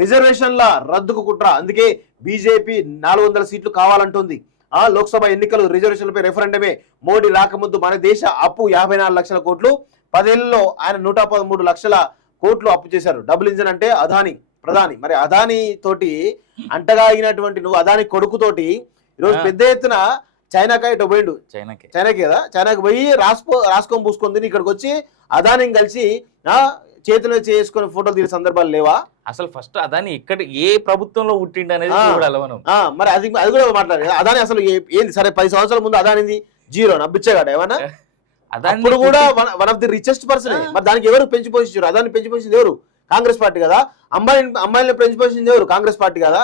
రిజర్వేషన్ల రద్దుకు కుట్ర, అందుకే బీజేపీ 400 సీట్లు కావాలంటుంది. లోక్సభ ఎన్నికలు రిజర్వేషన్లపై రెఫరెండమే. మోడీ రాకముందు మన దేశ అప్పు 54 లక్షల కోట్లు, 10 ఏళ్లలో ఆయన 113 లక్షల కోట్లు అప్పు చేశారు. డబుల్ ఇంజన్ అంటే అదాని ప్రధాని. మరి అదాని తోటి అంటగాగినటువంటి నువ్వు అదాని కొడుకుతోటి ఈరోజు పెద్ద ఎత్తున చైనాకా ఇటు పోయిండు, చైనాకి కదా, చైనాకి పోయి రాసుకొని పూసుకొని ఇక్కడికి వచ్చి అదాని కలిసి చేతిలో చేసుకుని ఫోటోలు తీసే సందర్భాలు లేవా? అసలు ఫస్ట్ అదాని ఇక్కడ ఏ ప్రభుత్వంలో పుట్టిండు అనేది చూడాలి మనం. మరి అది కూడా మాట్లాడారు. అదాని అసలు ఏంది? సరే 10 సంవత్సరాల ముందు అదానిది జీరో నబ్బిచ్చాడు ఏమన్నా? అప్పుడు కూడా one of the richest person. మరి దానికి ఎవరు పెంచి పోషించారు? అదాన్ని పెంచి పోషించింది ఎవరు? కాంగ్రెస్ పార్టీ కదా. అమ్మాయిని పెంచి పోషించింది ఎవరు? కాంగ్రెస్ పార్టీ కదా.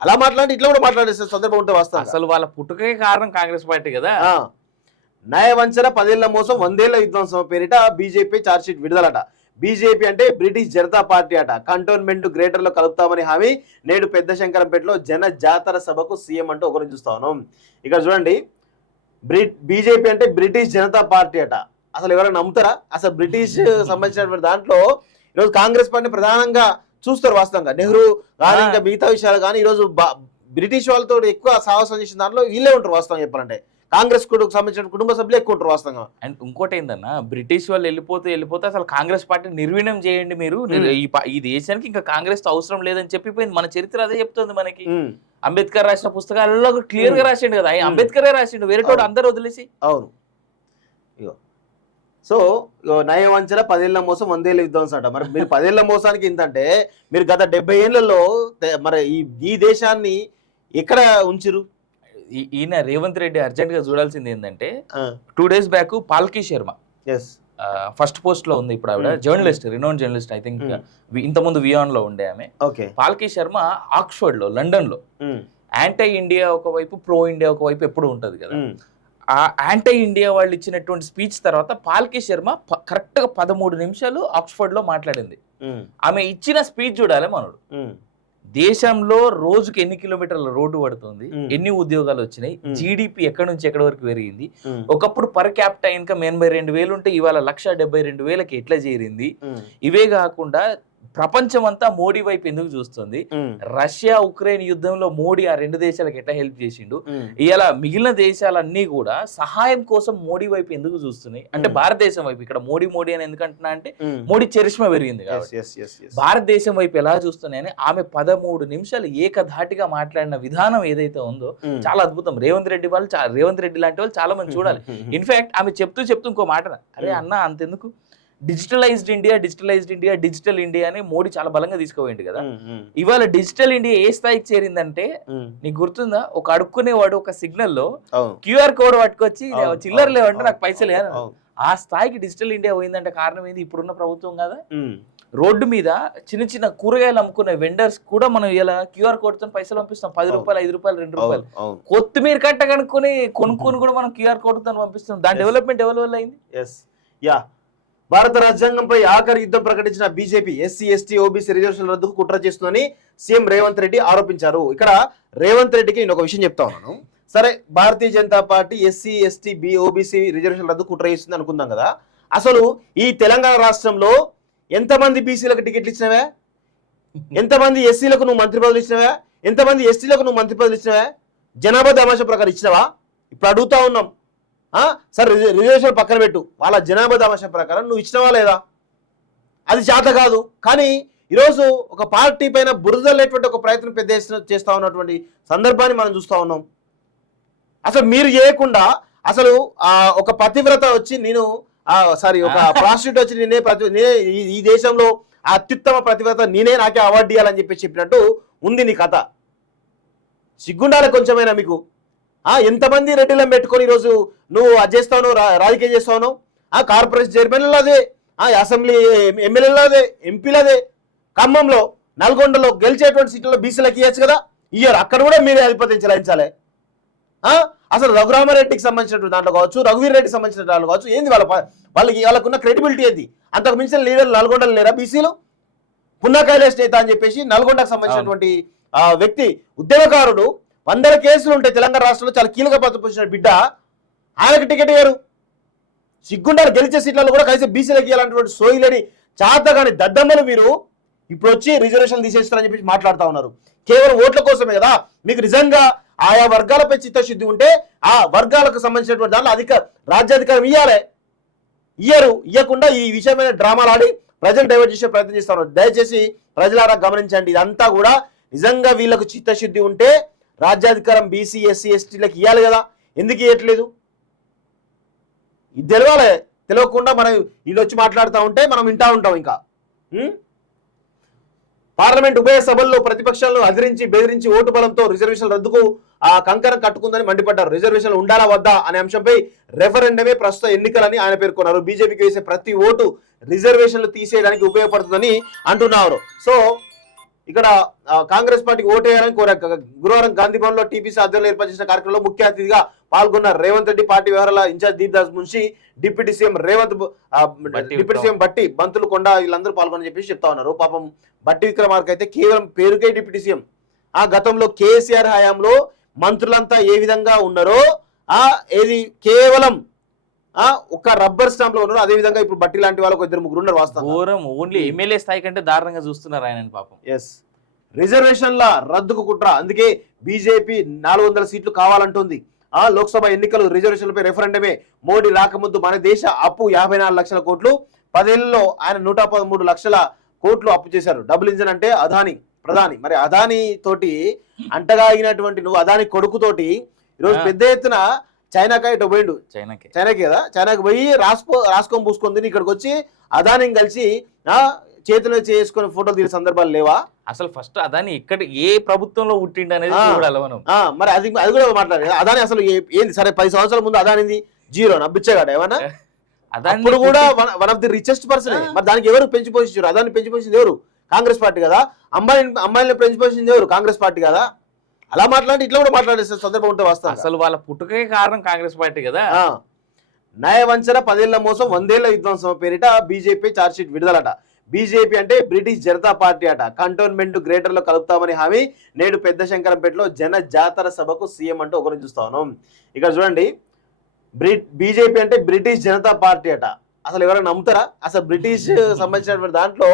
అలా మాట్లాడి ఇట్లా కూడా మాట్లాడే సందర్భం ఉంటే వస్తాం. అసలు వాళ్ళ పుట్టుకే కారణం కాంగ్రెస్ పార్టీ కదా. న్యాయవంచన 10 ఏళ్ల మోసం 100 ఏళ్ల విధ్వంసం పేరిట బీజేపీ ఛార్జ్షీట్ విడుదలట. బీజేపీ అంటే బ్రిటిష్ జనతా పార్టీ అట. కంటోన్మెంట్ గ్రేటర్ లో కలుపుతామని హామీ. నేడు పెద్ద శంకరంపేటలో జన జాతర సభకు సీఎం అంటూ ఒకరిని చూస్తా ఉన్నాం. ఇక్కడ చూడండి, బీజేపీ అంటే బ్రిటిష్ జనతా పార్టీ అట. అసలు ఎవరైనా నమ్ముతారా? అసలు బ్రిటిష్ సంబంధించినటువంటి దాంట్లో ఈరోజు కాంగ్రెస్ పార్టీ ప్రధానంగా చూస్తారు వాస్తవంగా. నెహ్రూ కానీ ఇంకా మిగతా విషయాలు కానీ ఈరోజు బ్రిటిష్ వాళ్ళతో ఎక్కువ సాహసం చేసిన దాంట్లో వీళ్ళే ఉంటారు వాస్తవంగా చెప్పాలంటే. కాంగ్రెస్ సంబంధించిన కుటుంబ సభ్యులు ఎక్కువ ఉంటారు వాస్తవంగా. అండ్ ఇంకోటి ఏందన్నా, బ్రిటిష్ వాళ్ళు వెళ్ళిపోతే అసలు కాంగ్రెస్ పార్టీ నిర్వీణం చేయండి మీరు, ఈ దేశానికి ఇంకా కాంగ్రెస్ అవసరం లేదని చెప్పిపోయింది. మన చరిత్ర అదే చెప్తుంది మనకి. అంబేద్కర్ రాసిన పుస్తకాలలో క్లియర్ గా రాసిండు కదా, అంబేద్కరే రాసిండు, వేరేటోడు అందరు వదిలేసి. అవును. ఇగో సో నయవంచన 10 ఏళ్ల మోసం 100 ఏళ్ల విధ్వంసం అంట. మరి మీరు 10 ఏళ్ల మోసానికి ఇంతంటే మీరు గత 70 ఏళ్లలో మరి ఈ దేశాన్ని ఎక్కడ ఉంచిరు? ఈయన రేవంత్ రెడ్డి అర్జెంట్ గా చూడాల్సింది ఏంటంటే, 2 days back Palki Sharma first post లో ఉంది ఇప్పుడు. ఆవిడ journalist, renowned journalist. I think ఇంతకుముందు వియాన్ లో ఉండే ఆమె. పాల్కీ శర్మ ఆక్స్ఫర్డ్ లో, లండన్ లో యాంటీ ఇండియా ఒకవైపు, ప్రో ఇండియా ఒకవైపు ఎప్పుడు ఉంటది కదా. ఆ యాంటీ ఇండియా వాళ్ళు ఇచ్చినటువంటి స్పీచ్ తర్వాత పాల్కీ శర్మ కరెక్ట్ గా 13 నిమిషాలు ఆక్స్ఫర్డ్ లో మాట్లాడింది. ఆమె ఇచ్చిన స్పీచ్ చూడాలి మనోడు. దేశంలో రోజుకి ఎన్ని కిలోమీటర్ల రోడ్డు పడుతుంది, ఎన్ని ఉద్యోగాలు వచ్చినాయి, జీడిపి ఎక్కడి నుంచి ఎక్కడి వరకు పెరిగింది, ఒకప్పుడు పర్ క్యాపిటల్ ఇన్కమ్ 82,000 ఉంటే ఇవాళ 172,000కి ఎట్లా చేరింది. ఇవే కాకుండా ప్రపంచం అంతా మోడీ వైపు ఎందుకు చూస్తుంది, రష్యా ఉక్రెయిన్ యుద్ధంలో మోడీ ఆ 2 దేశాలకు ఎట్లా హెల్ప్ చేసిండు, ఇలా మిగిలిన దేశాలన్నీ కూడా సహాయం కోసం మోడీ వైపు ఎందుకు చూస్తున్నాయి అంటే భారతదేశం వైపు. ఇక్కడ మోడీ అని ఎందుకంటున్నా అంటే మోడీ చరిష్మా పెరిగింది కాబట్టి భారతదేశం వైపు ఎలా చూస్తున్నాయని ఆమె 13 నిమిషాలు ఏకధాటిగా మాట్లాడిన విధానం ఏదైతే ఉందో చాలా అద్భుతం. రేవంత్ రెడ్డి లాంటి వాళ్ళు చాలా మంది చూడాలి. ఇన్ఫాక్ట్ ఆమె చెప్తూ ఇంకో మాట, అరే అన్న అంతెందుకు, డిజిటల్ ఇండియా అని మోడీ చాలా బలంగా తీసుకోపోయింది కదా. ఇవాళ డిజిటల్ ఇండియా ఏ స్థాయికి చేరిందంటే, నీకు గుర్తుందా, ఒక అడుక్కునేవాడు ఒక సిగ్నల్ లో క్యూఆర్ కోడ్ పట్టుకొచ్చి చిల్లర లేవంటే నాకు పైసలు, ఆ స్థాయికి డిజిటల్ ఇండియా పోయిందంటే కారణం ఏంది? ఇప్పుడున్న ప్రభుత్వం కదా. రోడ్డు మీద చిన్న కూరగాయలు అమ్ముకునే వెండర్స్ కూడా మనం ఇలా క్యూఆర్ కోడ్ తో పైసలు పంపిస్తాం. 10 రూపాయలు, 5 రూపాయలు, 2 రూపాయలు. కొత్తిమీర కట్ట కొనుక్కొని కూడా మనం క్యూఆర్ కోడ్ తో పంపిస్తాం. దాని డెవలప్మెంట్ ఎవరి వల్ల అయింది? భారత రాజ్యాంగంపై ఆఖరి యుద్ధం ప్రకటించిన BJP SC, ST, OBC reservation రద్దుకు కుట్ర చేస్తుందని సీఎం రేవంత్ రెడ్డి ఆరోపించారు. ఇక్కడ రేవంత్ రెడ్డికి నేను ఒక విషయం చెప్తా ఉన్నాను. సరే, Bharatiya Janata party SC, ST, OBC reservation రద్దు కుట్ర చేస్తుంది అనుకుందాం కదా. అసలు ఈ తెలంగాణ రాష్ట్రంలో ఎంతమంది బీసీలకు టికెట్లు ఇచ్చినవే, ఎంతమంది ఎస్సీలకు నువ్వు మంత్రి పదవులు ఇచ్చినవా, ఎంతమంది ఎస్టీలకు నువ్వు మంత్రి పదవులు ఇచ్చినవా, జనాభా దామాషా ప్రకారం ఇచ్చినవా? ఇప్పుడు అడుగుతా ఉన్నాం. సరే, రిజర్వేషన్ పక్కన పెట్టు, వాళ్ళ జనాభా దామాషా ప్రకారం నువ్వు ఇచ్చినవా లేదా? అది చేత కాదు. కానీ ఈరోజు ఒక పార్టీ పైన బురదలేటువంటి ఒక ప్రయత్నం పెద్ద చేస్తా ఉన్నటువంటి సందర్భాన్ని మనం చూస్తూ ఉన్నాం. అసలు మీరు చేయకుండా అసలు ఒక పతివ్రత వచ్చి ఒక ప్రాస్టిట్యూట్ వచ్చి నేనే ఈ దేశంలో అత్యుత్తమ పతివ్రత నాకే అవార్డు ఇవ్వాలని చెప్పినట్టు ఉంది నీ కథ. సిగ్గుండాలి కొంచెమైనా మీకు. ఎంతమంది రెడ్డిలను పెట్టుకొని ఈరోజు నువ్వు అది చేస్తావు, రాజకీయం చేస్తావు. కార్పొరేషన్ చైర్మన్లు అదే, అసెంబ్లీ ఎమ్మెల్యేలు అదే, ఎంపీలు అదే. ఖమ్మంలో, నల్గొండలో గెలిచేటువంటి సీట్లలో బీసీలకు ఇవ్వచ్చు కదా, ఇయ్యరు. అక్కడ కూడా మీరే ఆధిపత్యం చెలాయించాలి. అసలు రఘురామారెడ్డికి సంబంధించినటువంటి దాంట్లో కావచ్చు, రఘువీర్ రెడ్డికి సంబంధించిన దాంట్లో కావచ్చు, ఏంది వాళ్ళకున్న క్రెడిబిలిటీ ఏంది? అంతకు మించిన లీడర్లు నల్గొండలు లేరా బీసీలు? పున్నా కైలాష్ నేత అని చెప్పేసి నల్గొండకు సంబంధించినటువంటి వ్యక్తి, ఉద్యమకారుడు, 100 కేసులు ఉంటాయి తెలంగాణ రాష్ట్రంలో, చాలా కీలక పాత్ర పోషించిన బిడ్డ, ఆయనకు టికెట్ ఇయ్యారు. సిగ్గుండాలు గెలిచే సీట్లలో కూడా కలిసి బీసీలకు ఇవ్వాలన్నటువంటి సోయిలేని చాతగాని దద్దమ్మలు మీరు ఇప్పుడు వచ్చి రిజర్వేషన్ తీసేస్తారని చెప్పి మాట్లాడుతూ ఉన్నారు. కేవలం ఓట్ల కోసమే కదా. మీకు నిజంగా ఆయా వర్గాలపై చిత్తశుద్ధి ఉంటే ఆ వర్గాలకు సంబంధించినటువంటి దాంట్లో రాజ్యాధికారం ఇయ్యకుండా ఈ విషయమైన డ్రామాలు ఆడి ప్రజలు డైవర్ట్ చేసే ప్రయత్నం చేస్తా ఉన్నారు. దయచేసి ప్రజలారా గమనించండి. ఇదంతా కూడా నిజంగా వీళ్ళకు చిత్తశుద్ధి ఉంటే రాజ్యాధికారం బీసీ ఎస్సీ ఎస్టీలకు ఇవ్వాలి కదా. ఎందుకు ఇవ్వట్లేదు? ఇది తెలవాలి. తెలియకుండా మనం వీళ్ళు వచ్చి మాట్లాడుతూ ఉంటే మనం వింటా ఉంటాం. ఇంకా పార్లమెంట్ ఉభయ సభల్లో ప్రతిపక్షాలను అదిరించి బెదిరించి ఓటు బలంతో రిజర్వేషన్ రద్దుకు కంకరం కట్టుకుందని మండిపడ్డారు. రిజర్వేషన్లు ఉండాలా వద్దా అనే అంశంపై రెఫరెండమే ప్రస్తుత ఎన్నికలని ఆయన పేర్కొన్నారు. బీజేపీకి వేసే ప్రతి ఓటు రిజర్వేషన్లు తీసేయడానికి ఉపయోగపడుతుందని అంటున్నారు. సో ఇక్కడ కాంగ్రెస్ పార్టీకి ఓటు వేయాలని కోరారు. గురువారం గాంధీ భవన్ లో టీపీసీ ఆధ్వర్యంలో ఏర్పాటు చేసిన కార్యక్రమంలో ముఖ్య అతిథిగా పాల్గొన్న రేవంత్ రెడ్డి, పార్టీ వ్యవహారాల incharge Deepdas Munshi, deputy CM Bhatti బంతులు కొండ వీళ్ళందరూ పాల్గొని చెప్పేసి చెప్తా ఉన్నారు. పాపం బట్టి విక్రమార్క అయితే కేవలం పేరుకే డిప్యూటీ సీఎం. ఆ గతంలో కేసీఆర్ హయాంలో మంత్రులంతా ఏ విధంగా ఉన్నారో ఏది కేవలం ఒక రబ్బర్ స్టాంప్ లో ఉన్నారు. అదే విధంగా ఇప్పుడు బట్టి లాంటి వాళ్ళకు 2-3 ఉన్నారు. వాస్తవం ఓన్లీ ఎమ్మెల్యే స్థాయి కంటే దారుణంగా చూస్తున్నారు ఆయన పాపం. ఎస్, రిజర్వేషన్ల రద్దుకు కుట్ర. అందుకే బీజేపీ 400 సీట్లు కావాలంటుంది. లోక్సభ ఎన్నికలు రిజర్వేషన్లపై రెఫరెండమే. మోడీ రాకముందు మన దేశ అప్పు 54 లక్షల కోట్లు. 10 ఏళ్లలో ఆయన 113 లక్షల కోట్లు అప్పు చేశారు. డబుల్ ఇంజన్ అంటే ప్రధాని. మరి అదాని తోటి అంటగాగినటువంటి నువ్వు అదాని కొడుకుతోటి ఈరోజు పెద్ద ఎత్తున చైనాకా ఇటు పోయిండు. చైనాకి కదా, చైనాకి పోయి రాసుకొని పూసుకొని ఇక్కడికి వచ్చి అదాని కలిసి చేతిలో చేసుకుని ఫోటోలు తీసే సందర్భాలు లేవా? అసలు ఫస్ట్ అదాని ఇక్కడ ఏ ప్రభుత్వంలో పుట్టిండు అనేది చూడాలి మనం. మరి అది కూడా మాట్లాడారు. అదాని అసలు ఏంది? సరే 10 సంవత్సరాల ముందు అదానిది జీరో నబ్బిచ్చాడు ఏమన్నా? అప్పుడు కూడా one of the richest person. మరి దానికి ఎవరు పెంచి పోషించారు? అదాన్ని పెంచి పోషించింది ఎవరు? కాంగ్రెస్ పార్టీ కదా. అమ్మాయిని పెంచి పోషించింది ఎవరు? కాంగ్రెస్ పార్టీ కదా. అలా మాట్లాడి ఇట్లా కూడా మాట్లాడే సందర్భం ఉంటే వస్తాం. అసలు వాళ్ళ పుట్టుకే కారణం కాంగ్రెస్ పార్టీ కదా. న్యాయవంచన 10 ఏళ్ల మోసం 100 ఏళ్ల విధ్వంసం పేరిట బీజేపీ ఛార్జ్షీట్ విడుదలట. బీజేపీ అంటే బ్రిటిష్ జనతా పార్టీ అట. కంటోన్మెంట్ గ్రేటర్ లో కలుపుతామని హామీ. నేడు పెద్ద శంకరంపేటలో జన జాతర సభకు సీఎం అంటూ ఒకరు చూస్తా ఉన్నాం. ఇక్కడ చూడండి, బీజేపీ అంటే బ్రిటిష్ జనతా పార్టీ అట. అసలు ఎవరైనా నమ్ముతారా? అసలు బ్రిటిష్ సంబంధించినటువంటి దాంట్లో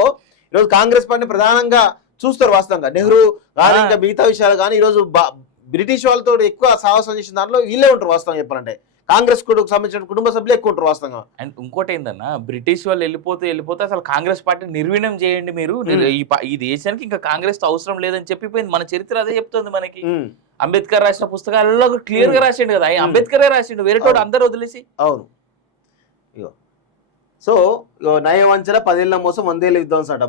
ఈరోజు కాంగ్రెస్ పార్టీ ప్రధానంగా చూస్తారు. వాస్తవంగా నెహ్రూ కానీ ఇంకా మిగతా విషయాలు కానీ ఈరోజు బ్రిటిష్ వాళ్ళతో ఎక్కువ సాహసం చేసిన దాంట్లో వీళ్ళే ఉంటారు. వాస్తవం చెప్పాలంటే కాంగ్రెస్ సంబంధించిన కుటుంబ సభ్యులు ఎక్కువ ఉంటారు వాస్తవంగా. అండ్ ఇంకోటి ఏందన్నా, బ్రిటిష్ వాళ్ళు వెళ్ళిపోతే అసలు కాంగ్రెస్ పార్టీ నిర్వీణం చేయండి మీరు. ఈ దేశానికి ఇంకా కాంగ్రెస్ అవసరం లేదని చెప్పిపోయింది. మన చరిత్ర అదే చెప్తుంది మనకి. అంబేద్కర్ రాసిన పుస్తకాలలో క్లియర్ గా రాసిండు కదా. అంబేద్కరే రాసిండు, వేరేటోడు అందరు వదిలేసి. అవును. ఇగో సో నయవంచన 10 ఏళ్ల మోసం 100 ఏళ్ల విధ్వంసం అట.